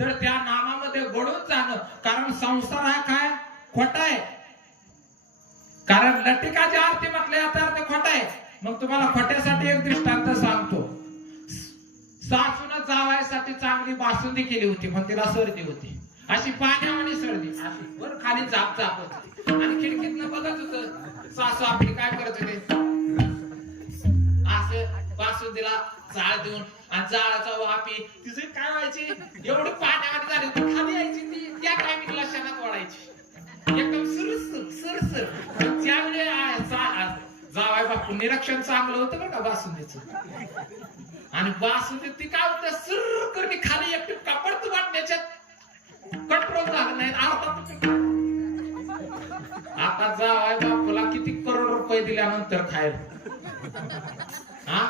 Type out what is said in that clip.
तर त्या नामामध्ये बुडून जाणं. कारण संसार हा काय खोटा आहे. कारण लटिकाची आरती म्हटले आता अर्थ खोटा आहे. मग तुम्हाला खोट्यासाठी एक दृष्टांत सांगतो. सासून जावायसाठी चांगली बासुंदी केली होती, पण तिला सर्दी होती, अशी पाण्यावानी सर्दी, अशी वर खाली जाप जाप होती. आणि खिडकीतनं बघत होत सासू आपली काय करत होते, असं बासुंदीला जाळ देऊन, आणि जाळाचा वापी तिचे काय व्हायची, एवढी पाण्यावानी झाली होती, खाली यायची ती त्या टायमिंगला शेणात वाढायची एकदम सुरसुर. त्यावेळी जावाय बापू निरीक्षण चांगलं होतं बरं का बासुंदीचं. आणि बासुंदी ती काय होतं, सुर करणी खाली एक टिपका पडतो वाटण्याच्यात, कंट्रोल झालं नाही. आता जावाय बापूला किती करोड रुपये दिल्यानंतर खायला, हा